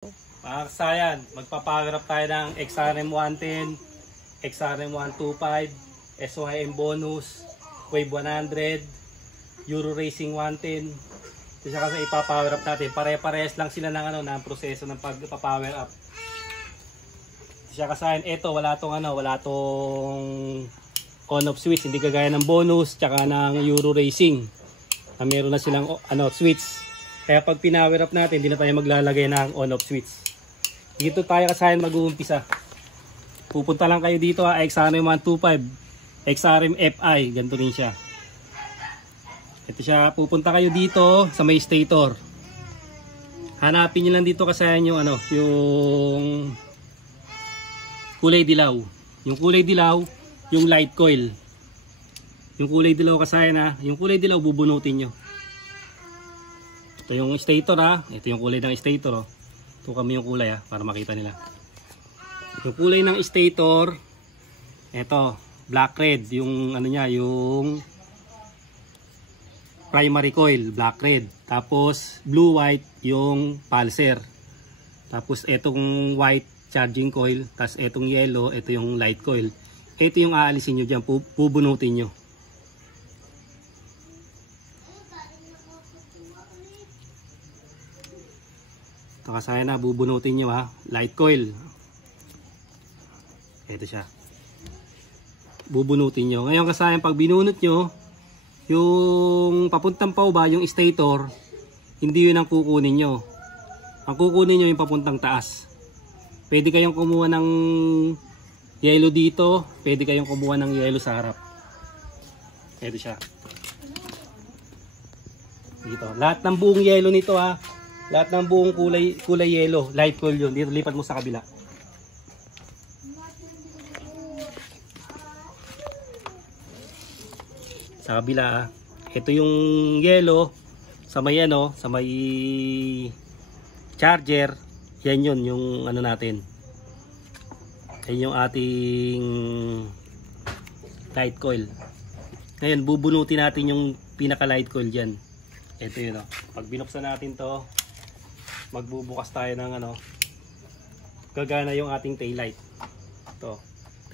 Mga kasayan, magpa-power up tayo ng XRM 110, XRM 125, SYM bonus, Wave 100, Euro Racing 110. Ito siya kasi ipa-power up natin. Pare-parehas lang sila ng proseso ng pagpa-power up. Ito siya kasayan, ito wala tong on off switch, hindi kagaya ng bonus tsaka ng Euro Racing. Meron na silang switch. Kaya pag pinower up natin, hindi na tayo maglalagay ng on off switch. Dito tayo kasayan mag-uumpisa. Pupunta lang kayo dito XRM 125, XRM FI, ganito rin siya. Ito siya, pupunta kayo dito sa may stator. Hanapin niyo lang dito kasayan yung yung kulay dilaw. Yung kulay dilaw, yung light coil. Yung kulay dilaw kasayan yung kulay dilaw bubunutin nyo. Ito yung stator ito yung kulay ng stator Ito kami yung kulay para makita nila. Yung kulay ng stator, ito, black red, yung yung primary coil, black red. Tapos blue white yung pulser. Tapos etong white charging coil, tapos etong yellow, ito yung light coil. Ito yung aalisin nyo dyan, bubunutin nyo. Ito kasaya bubunutin nyo light coil. Ito siya. Bubunutin nyo. Ngayon kasaya pag binunot nyo, yung papuntang pauba, yung stator, hindi yun ang kukunin nyo. Ang kukunin nyo yung papuntang taas. Pwede kayong kumuha ng yellow dito, pwede kayong kumuha ng yellow sa harap. Ito siya. Dito. Lahat ng buong yellow nito lahat ng buong kulay yellow, light coil yun. Dito lipat mo sa kabila. Sa kabila ito yung yellow sa may sa may charger. Yan yun yung natin. Yan yung ating light coil. Ngayon bubunutin natin yung pinaka light coil dyan. Ito yun Pag binuksan natin to, magbubukas tayo ng gagana yung ating tail light. Ito,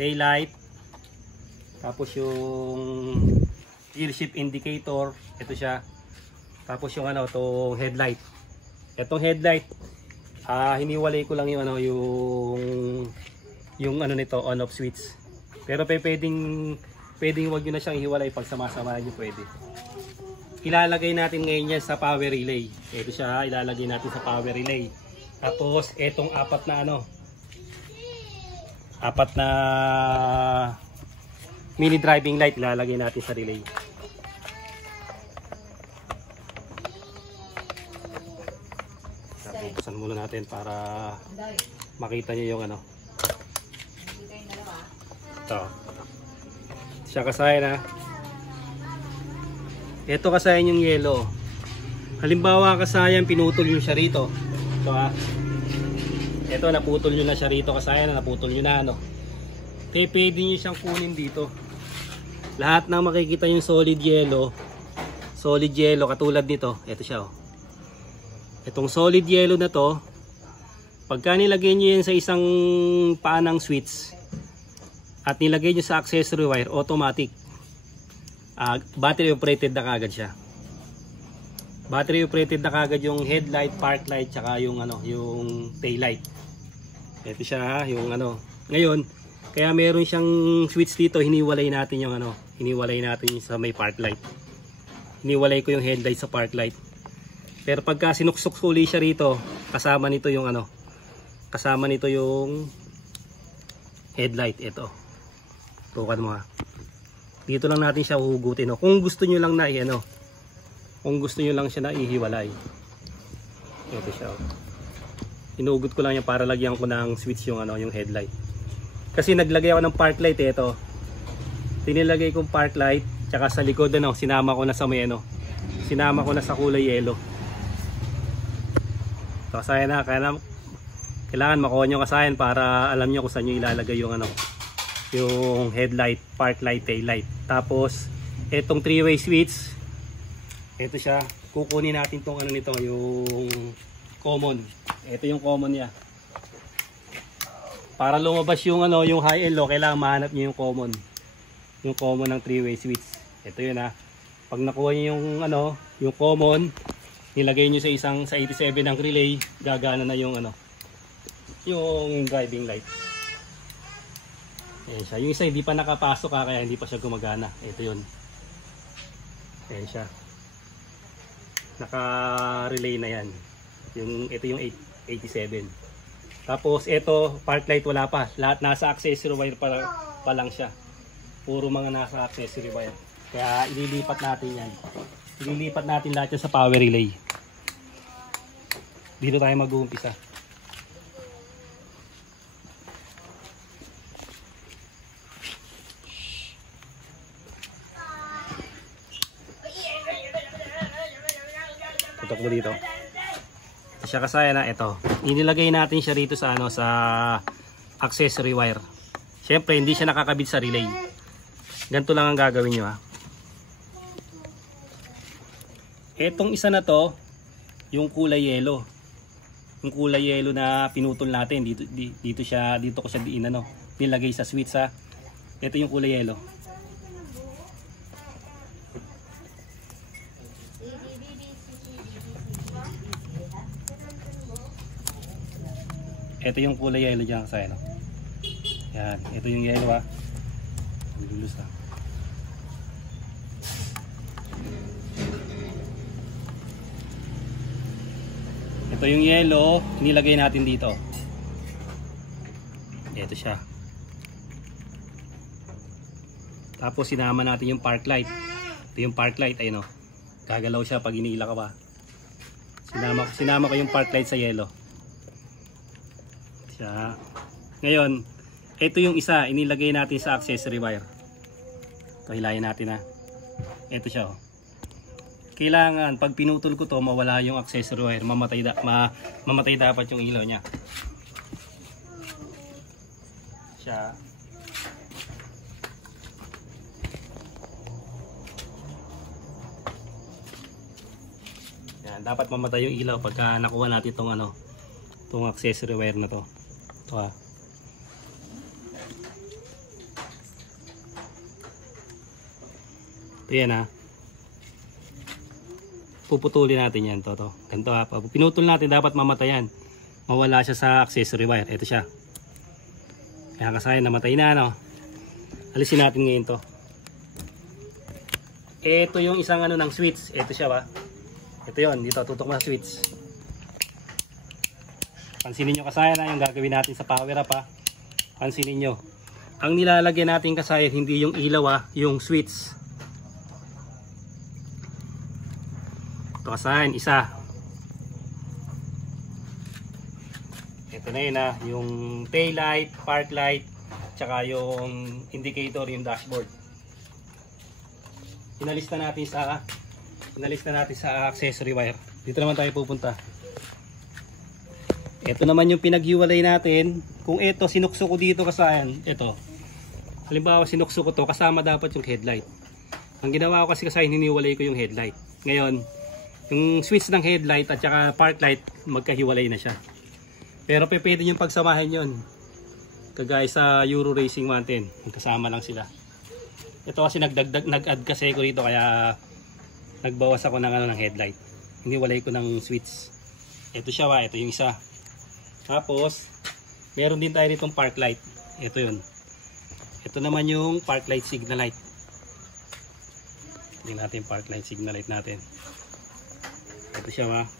tail light. Tapos yung gear shift indicator, ito siya. Tapos yung tong headlight. Itong headlight, hiniwalay ko lang yung yung nito, on off switch. Pero pwedeng wag niyo na siyang ihiwalay, pag sama-sama niyo pwede. Ilalagay natin ngayon yan sa power relay. Ito siya, ilalagay natin sa power relay. Tapos etong apat na mini driving light ilalagay natin sa relay. Buksan muna natin para makita niyo yung Ito. Siya kasayan Ito kasayan yung yellow. Halimbawa kasayan pinutol nyo siya rito. Ito Ito naputol nyo na siya rito kasayan, naputol nyo na pwede nyo siyang kunin dito. Lahat ng makikita yung solid yellow katulad nito. Ito siya Itong solid yellow na to, pagka nilagay nyo yan sa isang paanang switch at nilagay nyo sa accessory wire, automatic battery operated na kagad siya. Battery operated na kagad yung headlight, park light, tsaka yung yung tail light. Ito siya yung Ngayon, kaya meron siyang switch dito, hiniwalay natin yung hiniwalay natin sa may park light. Hiniwalay ko yung headlight sa park light. Pero pagka sinuksok uli siya rito, kasama nito yung kasama nito yung headlight. Ito. Tukan mo Dito lang natin siya huhugutin kung gusto niyo lang na kung gusto niyo lang siya na ihiwalay. Ito siya Inuugot ko lang yan para lagyan ko ng switch yung yung headlight. Kasi naglagay ako ng park light ito. Tinilagay kong park light tsaka sa likod sinama ko na sa may sinama ko na sa kulay yellow. So kasayan kaya kailangan makuha nyo kasayan para alam nyo kung saan nyo ilalagay yung yung headlight, park light, tail light. Tapos etong three-way switch, ito siya, kukunin natin tong nito, yung common. Ito yung common niya. Para lumabas yung yung high and low, kailangan mahanap niyo yung common. Yung common ng 3-way switch. Ito yun ha. Pag nakuha niyo yung yung common, nilagay niyo sa 87 ng relay, gagana na yung yung driving light. Ayan siya. Yung isa hindi pa nakapasok kaya hindi pa siya gumagana. Ito yun. Ayan siya. Naka-relay na yan. Ito yung 87. Tapos ito, park light wala pa. Lahat nasa accessory wire pa lang siya. Puro mga nasa accessory wire. Kaya ililipat natin yan. Ililipat natin lahat yan sa power relay. Dito tayo mag-uumpisa. Tutok mo dito. Ito siya kasaya na ito. Inilagay natin siya rito sa sa accessory wire. Siyempre hindi siya nakakabit sa relay. Ganito lang ang gagawin niyo ha. Etong isa na to, yung kulay yellow. Yung kulay yellow na pinutol natin dito ko siya nilagay sa switch ha. Ito yung kulay yellow. Ito yung kulay yellow dyan sa yan, ito yung yellow ha. Lulus ha. Ito yung yellow, nilagay natin dito. Ito siya. Tapos sinama natin yung park light. Ito yung park light, ayun o. Gagalaw siya pag iniila ka pa. Sinama ko yung park light sa yellow. Siya. Ngayon, ito yung isa, inilagay natin sa accessory wire. Ito, hilayin natin ha. Ito siya oh. Kailangan, pag pinutol ko to, mawala yung accessory wire. Mamatay dapat yung ilaw niya. Siya. Yan, dapat mamatay yung ilaw pagka nakuha natin itong itong accessory wire na to. Ito ha. Ito yan ha. Puputulin natin yan to. Ganito ha. Pag pinutol natin dapat mamatayan. Mawala siya sa accessory wire. Ito siya. Kaya kasaya namatay na Alisin natin ngayon to. Ito yung isang ng switch. Ito siya ba? Ito yon. Dito tutok mo sa switch. Pansinin nyo kasaya na yung gagawin natin sa power up ha. Pansinin nyo. Ang nilalagyan natin kasaya hindi yung ilaw yung switch. Ito kasayan, isa. Ito na yun yung tail light, park light, tsaka yung indicator, yung dashboard. Inalista natin sa accessory wire. Dito naman tayo pupunta. Ito naman yung pinaghiwalay natin. Kung ito sinukso ko dito kasayan, ito. Halimbawa sinukso ko to, kasama dapat yung headlight. Ang ginawa ko kasi kasayan, hiniwalay ko yung headlight. Ngayon, yung switch ng headlight at saka park light, magkahiwalay na siya. Pero pwede yung pagsamahin yun. Kagaya sa Euro Racing Mountain, magkasama lang sila. Ito kasi nag-add kasi ko rito, kaya nagbawas ako ng headlight. Hiniwalay ko ng switch. Ito siya ito yung isa. Tapos, meron din tayo ditong park light. Ito yun. Ito naman yung park light signal light. Tingnan natin yung park light signal light natin. Ito siya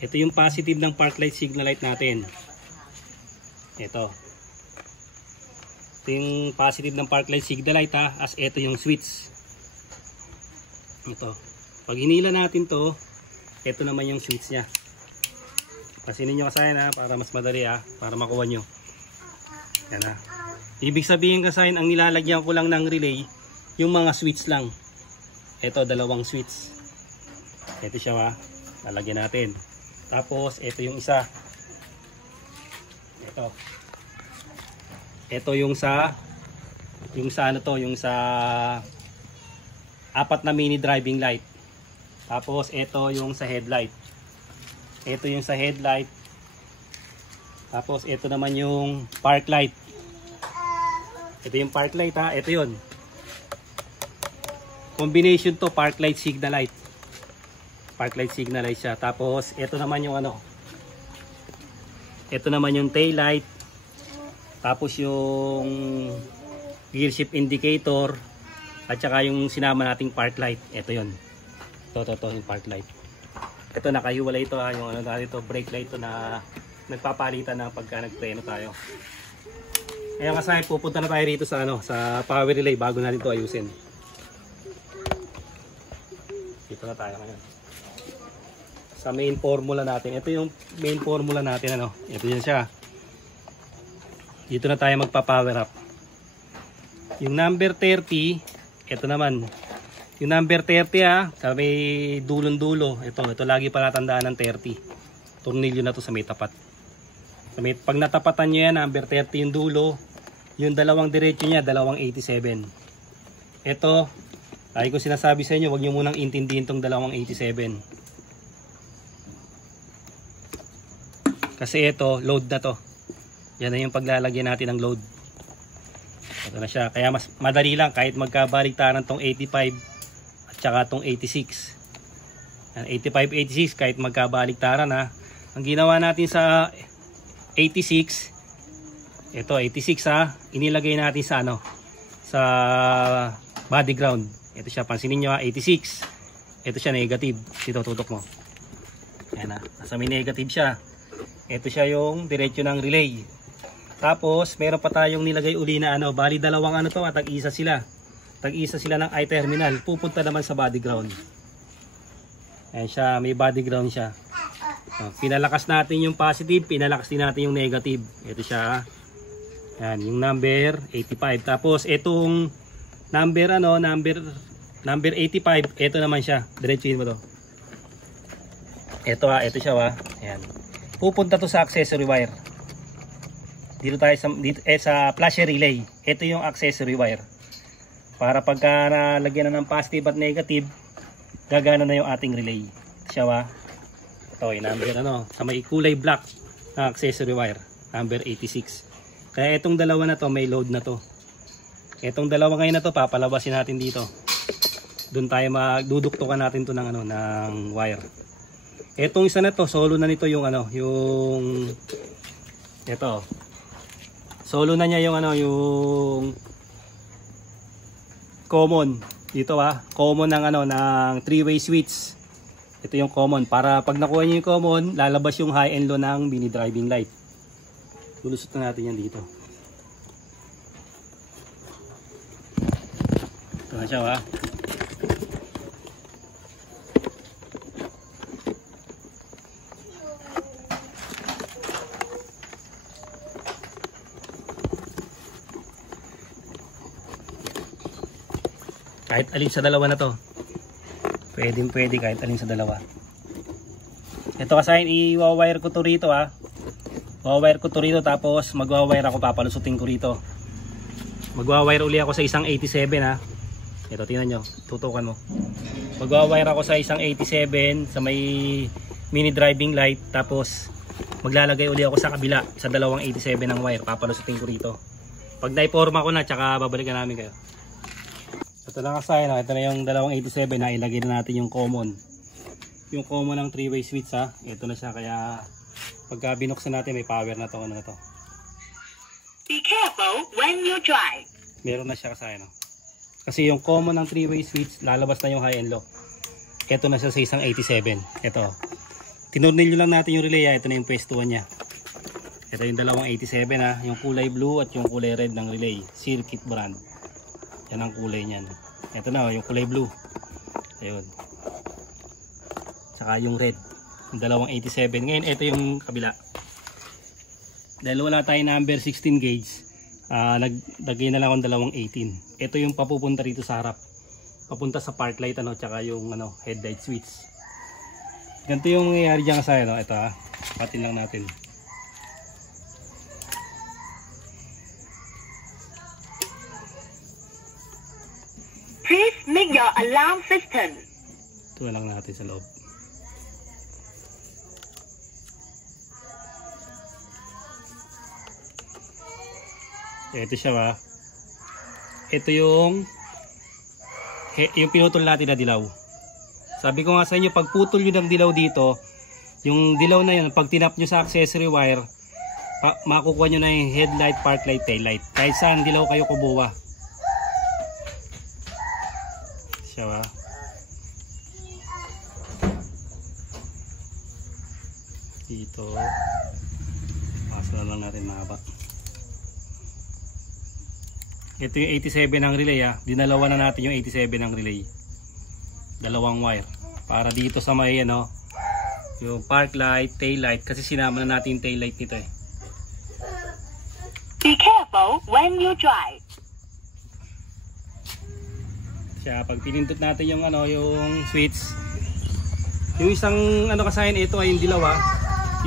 Ito yung positive ng park light signal light natin. Ito yung positive ng park light signal light as ito yung switch. Ito. Pag hinila natin to, ito naman yung switch nya. Pasinin nyo kasayan para mas madali para makuha nyo. Yan Ibig sabihin kasayan, ang nilalagyan ko lang ng relay, yung mga switch lang. Ito, dalawang switch. Ito siya lalagyan natin. Tapos ito yung isa. Ito yung sa yung sa apat na mini driving light. Tapos ito yung sa headlight. Ito yung sa headlight. Tapos ito naman yung park light. Ito yung park light ha. Ito yun. Combination to, park light, signal light. Park light, signal light siya. Tapos ito naman yung ano. Ito naman yung tail light. Tapos yung gear shift indicator. At saka yung sinama nating park light. Ito yun. Ito yung park light. Ito nakahiwalay ito ha. Yung ano dito, brake light to na nagpapalitan na pagka nagpreno tayo. Kaya kasi pupunta na tayo rito sa ano, sa power relay bago natin ito ayusin. Dito na tayo ngayon. Sa main formula natin. Ito yung main formula natin ano. Ito yun siya. Dito na tayo magpa-power up. Yung number 30, ito naman. Yung number 30 ha, sa may dulon-dulo. Ito lagi pala tandaan ng 30. Tornilyo na to sa may tapat. Pag natapatan nyo yan, number 30 yung dulo, yung dalawang diretso niya, dalawang 87. Ito, lagi ko sinasabi sa inyo, huwag nyo munang intindihin tong dalawang 87. Kasi ito, load na to. Yan na yung paglalagyan natin ng load. Ito na siya. Kaya mas madali lang kahit magkabaligtaran tong 85 at saka tong 86. Yan, 85, 86 kahit magkabaligtaran ha. Ang ginawa natin sa 86, ito 86 ha, inilagay natin sa ano, sa body ground. Ito siya, pansinin nyo ha, 86. Ito siya negative. Dito tutok mo. Ayan ha, nasa may negative siya. Ito siya yung diretso ng relay. Tapos meron pa tayong nilagay uli na ano, bali dalawang ano to at tag-isa sila. Tag-isa sila ng I-terminal. Pupunta naman sa body ground. Ayan siya, may body ground siya. Pinalakas natin yung positive, pinalakas din natin yung negative. Ito siya. Yan, yung number 85. Tapos itong number ano, number 85, ito naman siya. Diretsuhin mo to. Ito ha, ito siya ha. Ayan. Pupunta to sa accessory wire. Dito tayo sa flasher relay. Ito yung accessory wire. Para pagka nalagyan na ng positive at negative, gagana na yung ating relay. Ito siya ha. Ito yung number ano, sa may kulay black na accessory wire, number 86. Kaya itong dalawa na to may load na to. Itong dalawa ngayon na to papalabasin natin dito. Doon tayo magduduktukan natin to ng ano, ng wire. Itong isa na to, solo na nito yung ano, yung ito. Solo na niya yung ano, yung common dito ha, common ng ano, ng 3-way switch. Ito yung common. Para pag nakuha nyo yung common, lalabas yung high and low ng mini driving light. Lulusot na natin yan dito. Ito na siya ha. Kahit alin sa dalawa na to. Pwede kahit alin sa dalawa. Ito kasi i-wire ko to rito ha. I-wire ko to rito tapos mag-wire ako, papalusutin ko rito. Mag-wire uli ako sa isang 87 ha. Ito tingnan nyo, tutukan mo. Mag-wire ako sa isang 87 sa may mini driving light. Tapos maglalagay uli ako sa kabila sa dalawang 87 ng wire, papalusutin ko rito. Pag naiporma ko na, tsaka babalikan namin kayo. Ito na kasi, no? Ito na yung dalawang 87 na ilagay na natin yung common. Yung common ng 3-way switch ha. Ito na siya, kaya pagka binuksan natin may power na to. Ano na to. Be careful when you drive. Meron na siya kasi, no? Kasi yung common ng 3-way switch, lalabas na yung high and low. Ito na siya sa isang 87. Ito. Tinurnilyo lang natin yung relay ha. Ito na yung pwestuhan niya. Ito yung dalawang 87 ha. Yung kulay blue at yung kulay red ng relay. Circuit brand. Yan ang kulay niyan. Ito na yung kulay blue. Ayun. Saka yung red. Yung dalawang 87. Ngayon ito yung kabila. Dahil wala tayong number 16 gauge, naglagay na lang akong dalawang 18. Ito yung papupunta rito sa harap. Papunta sa park light ano, tsaka yung ano, headlight switch. Ganito yung mangyayari dyan kasi ano. Ito ha. Patin lang natin. Please make your alarm system. Ito lang natin sa loob. Ito siya ba. Ito yung pinutol natin na dilaw. Sabi ko nga sa inyo, pag putol nyo ng dilaw dito, yung dilaw na yun, pag tinap nyo sa accessory wire, makukuha nyo na yung headlight, park light, tail light. Kahit saan dilaw kayo kubuha. Siya ba. Dito. Pasok na lang natin mahaba. Ito yung 87 ng relay ha. Dinalawa na natin yung 87 ng relay. Dalawang wire. Para dito sa may ano, yung park light, tail light. Kasi sinama na natin yung tail light nito eh. Be careful when you drive. Kaya pag pinindot natin yung ano, yung switch. Yung isang ano kasayan, ito ay yung dilaw ha.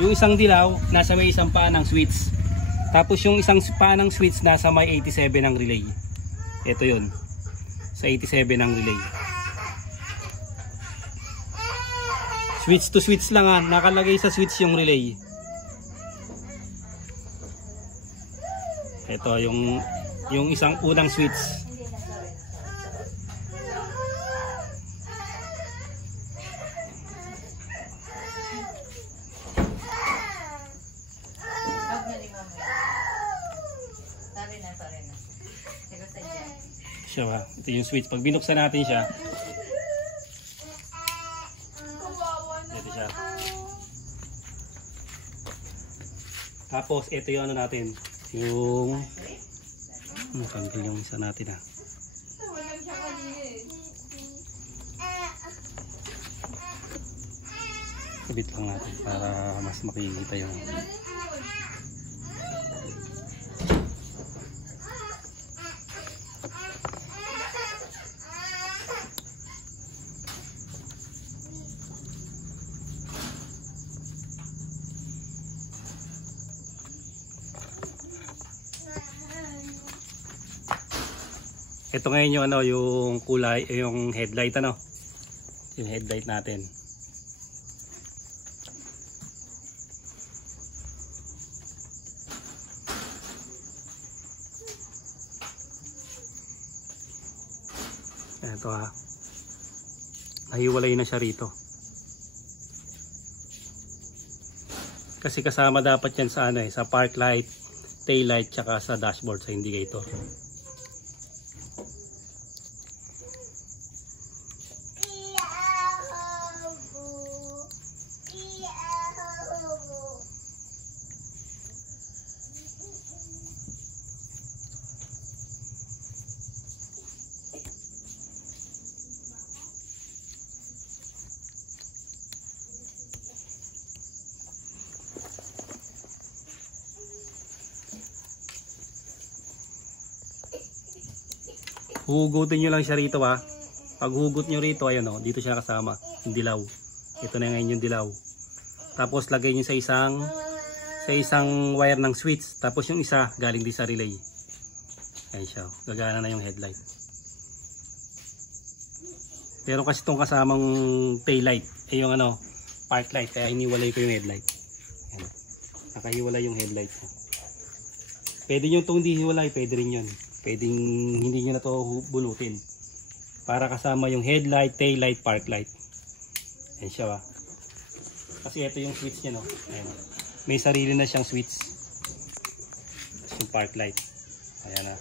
Yung isang dilaw nasa may isang paa ng switch. Tapos yung isang paa ng switch nasa may 87 ng relay. Ito yun. Sa 87 ng relay. Switch to switch lang ha. Nakalagay sa switch yung relay. Ito yung isang unang switch. Siya ba? Ito yung switch. Pag binuksan natin siya, ito siya. Tapos ito yung ano natin, yung tanggal yung isa natin ha. Sabit lang natin para mas makikita yung ito ngayon yung ano, yung kulay, yung headlight ano. Yung headlight natin. Ito ha. Nahiwalay na siya rito. Kasi kasama dapat yan sa ano eh, sa park light, tail light, tsaka sa dashboard, sa indicator. Hugutin nyo lang siya rito ha. Pag hugot nyo rito, ayan o, dito siya kasama, yung dilaw. Ito na ngayon yung dilaw. Tapos lagay nyo sa isang wire ng switch. Tapos yung isa galing din sa relay. Ayan siya, gagana na yung headlight. Pero kasi itong kasamang tail light, ay yung ano, park light, kaya hiniwalay ko yung headlight. Ayan. Nakahiwalay yung headlight. Pwede nyo itong di hiwalay, pwede rin yun. Pwedeng hindi nyo na ito bunutin. Para kasama yung headlight, tail light, park light. Ayan siya ba. Kasi ito yung switch niya no. Ayan. May sarili na siyang switch. Yung park light. Ayan na.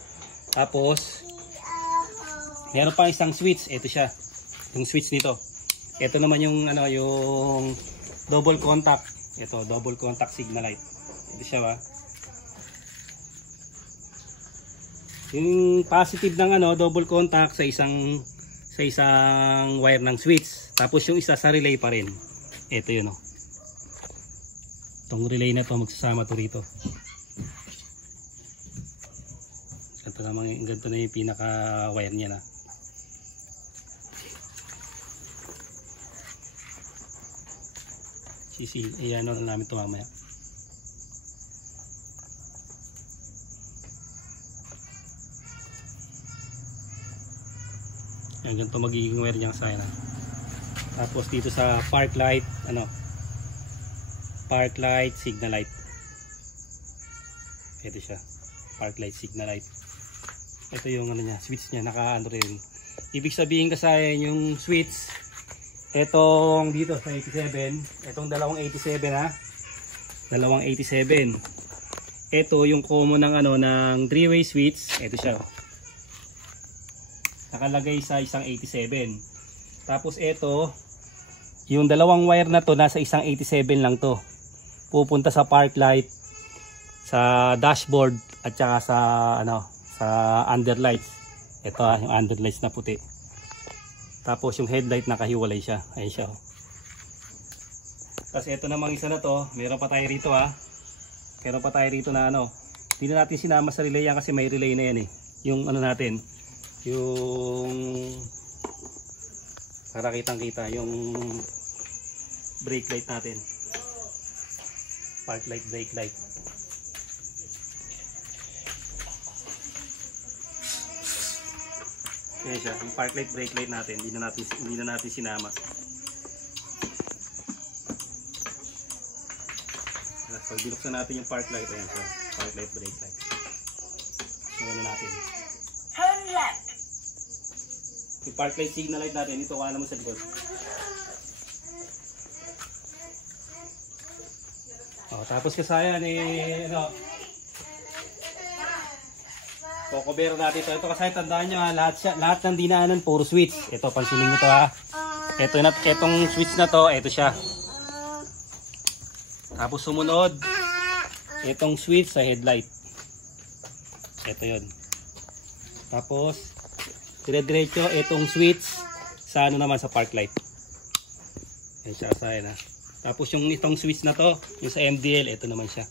Tapos, meron pa isang switch. Ito siya. Yung switch nito. Ito naman yung ano, yung double contact. Ito, double contact signal light. Ito siya ba. Yung positive ng ano, double contact sa isang wire ng switch. Tapos yung isa sa relay pa rin. Ito yun oh. Itong relay na to magsasama to rito. Ganito na yung pinaka wire niya na. Ayan na namin ito mamaya. Yan, ganito magiging wire niya sa akin. Tapos dito sa park light, ano, park light, signal light. Ito siya, park light, signal light. Ito yung ano niya, switch niya, naka ano rin. Ibig sabihin kasi yung switch, etong dito sa 87, etong dalawang 87 ha. Dalawang 87. Ito yung common ng ano ng 3-way switch. Ito siya. Nakalagay sa isang 87. Tapos ito, yung dalawang wire na to nasa isang 87 lang to. Pupunta sa park light, sa dashboard at saka sa ano, sa underlights. Ito yung underlights na puti. Tapos yung headlight nakahiwalay siya. Ayun siya. Tapos ito namang isa na to, meron pa tayo rito ha. Meron pa tayo rito na ano. Hindi na natin sinama sa relay yan kasi may relay na yan eh. Yung ano natin, yung para kitang kita yung brake light natin. Park light, brake light. Yan siya, yung park light, brake light natin, hindi na natin sinama. Pag binuksan natin yung park light, ayan siya, park light, brake light. Ano natin? Turn left. Yung park light signal light natin, ito wala mo sa likod. Tapos kasayan eh, ano, kokobero natin ito. Ito kasi tandaan nyo ha, lahat ng dinaanan puro switch. Ito, pansinin nyo ito ha. Itong switch na to, ito siya. Tapos sumunod, itong switch sa headlight. Ito yun. Tapos, dire-diretso itong switch sa ano naman sa park light. Yan siya kasayan ha. Tapos yung itong switch na to, yung sa MDL, ito naman siya.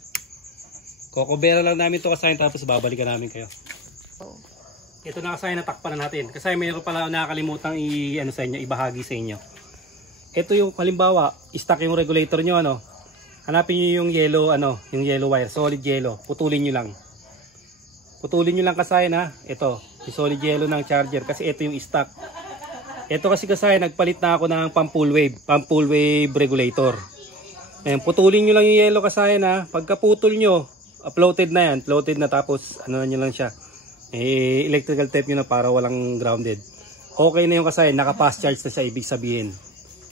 Kokobero lang namin ito kasayan, tapos babalikan namin kayo. Ito na kasayan, natakpan na natin. Kasi mayroon pala nakakalimutang ano sa inyo, ibahagi sa inyo. Ito yung halimbawa, stock yung regulator nyo, ano. Hanapin nyo yung yellow, ano, yung yellow wire, solid yellow. Putulin nyo lang. Putulin nyo lang kasayan ha. Ito, yung solid yellow ng charger kasi ito yung stock. Ito kasi kasayan, nagpalit na ako ng pang full wave regulator. Ayan, putulin nyo lang yung yellow kasayan ha. Pagka putol nyo, floated na yan. Floated na tapos ano nyo lang siya. Electrical tape nyo na para walang grounded. Okay na yung kasayan, naka-fast charge na siya, ibig sabihin.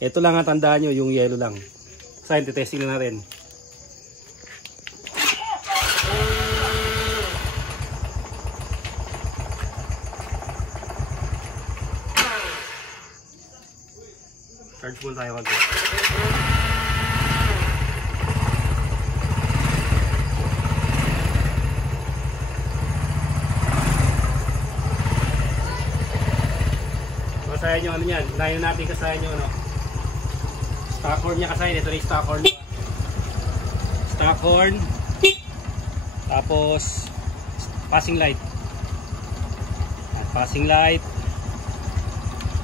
Ito lang ang tandaan nyo, yung yellow lang. Kasayan, titesting na rin. Charge muna tayo konti. Kasayan nyo ano yan. Unahin natin kasayan nyo ano. Stock horn niya kasayan. Ito na yung stock horn. Stock horn. Tapos passing light. Passing light.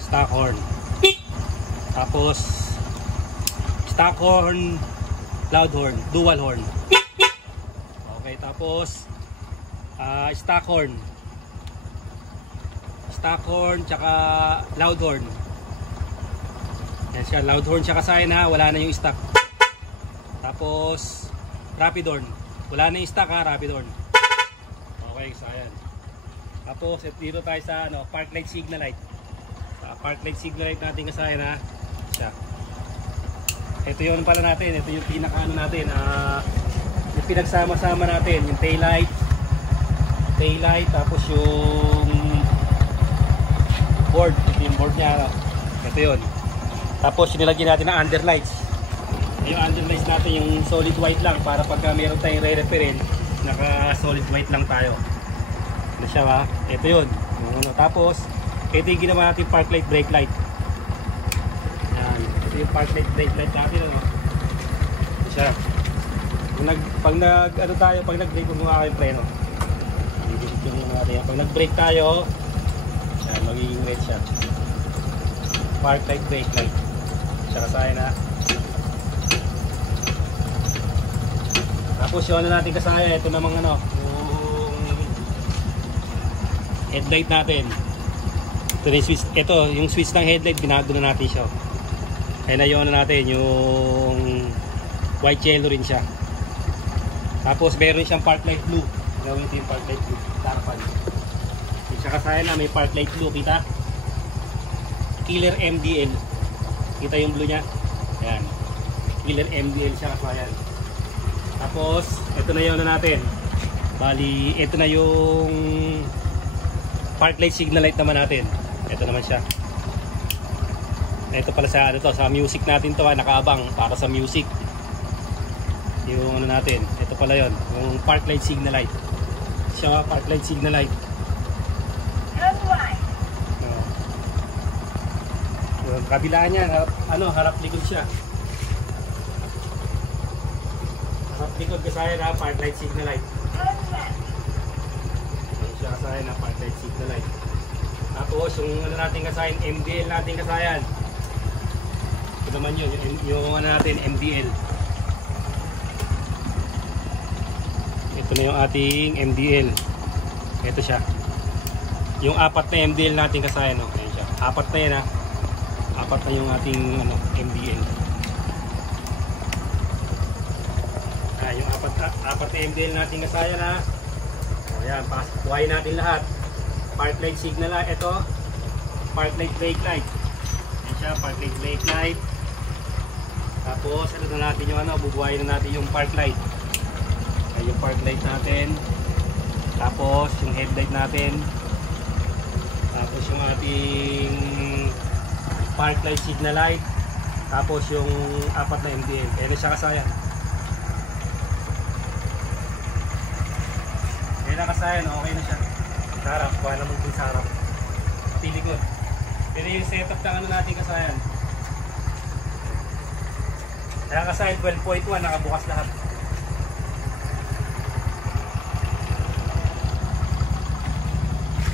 Stock horn. Tapos stock horn, loud horn, dual horn. Okay, tapos stock horn. Stock horn tsaka loud horn. Yan siya, loud horn siya kasayan ha, wala na yung stock. Tapos rapid horn. Wala na yung stock ha, rapid horn. Okay, kasayan. Tapos dito tayo sa ano, park light, signal light. Sa park light, signal light natin kasayan ha. Siya. Ito yung pala natin, ito yung pinaka ano natin, yung pinagsama-sama natin, yung tail light, tapos yung board, ito yung board niya, ito yun. Tapos nilagyan natin ng underlights. Yung underlights natin yung solid white lang para pagka meron tayong re-reference, naka solid white lang tayo. Ito siya ha, ito yun. Tapos ito yung ginawa natin park light, brake light. Yung park light, brake light natin ano. Ito siya. Pag nag-brake mo nga yung preno. Pag nag-brake tayo, yan, magiging red siya. Park light, brake light. Siya kasayan na. Tapos yung ano natin kasayan, ito namang ano, yung headlight natin. Ito yung switch ng headlight, binago na natin siya. Kaya na yung ano natin, yung white yellow rin siya. Tapos meron siyang park light blue. Gawin ito yung park light blue. Tarpan. At saka kasayan na may park light blue. Kita? Killer MDL. Kita yung blue niya? Ayan. Killer MDL siya kasayan. Tapos, ito na yun na natin. Bali, ito na yung park light signal light naman natin. Ito naman siya. Ito pala sa ano to, sa music natin to, nakaabang para sa music. Yung ano natin, ito pala yon, yung park light signal light. Siya park light signal light. Yung kabilaan niya, harap likod siya. Harap likod kasaya na park light signal light. Siya kasaya na park light signal light. Tapos yung ano natin kasayan, MDL natin kasayan. Ito naman yun, yung ano natin, MDL. Ito na yung ating MDL. Ito siya. Yung apat na MDL natin kasayan, no? Ayan siya. Apat na yan, ha. Apat na yung ating ano, MDL. Yung apat na MDL natin kasayan, ha. O yan, buhayin natin lahat. Park light signal light. Ito, park light brake light. Ayan siya, park light brake light. Tapos, ano na natin yung ano, bubuhayin na natin yung park light. Ayan yung park light natin. Tapos, yung headlight natin. Tapos, yung ating park light signal light. Tapos, yung apat na MDL. Ayan na siya kasayan. Ayan na kasayan, okay na siya. Sa harap, kuha na mo din sa harap. Pilikod. Pero yung setup ng ano natin kasayan. Kaya kasayan 12.1, nakabukas lahat.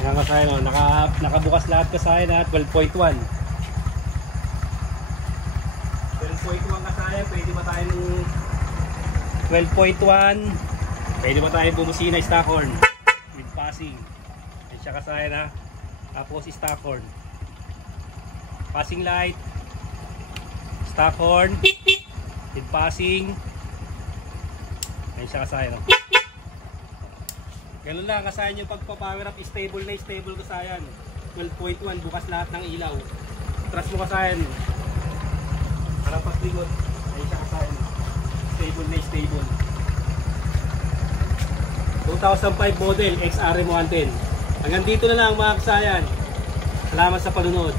Kaya kasayan, oh, nakabukas lahat kasayan na 12.1. 12.1 kasayan, pwede ba tayo ng 12.1? Pwede ba tayo bumusina stock horn with passing? Yan siya kasayan, ha. Tapos stock horn, passing light, stock horn with passing. Yan siya kasayan, oh. Ganun lang kasayan yung pagpa-power up. Stable na stable kasayan. 12.1, bukas lahat ng ilaw. Trust mo kasayan. Harapas likod. Yan siya kasayan. Stable na stable. 2005 model XRM 110. Hanggang dito na lang mga kasayan. Salamat sa panunod.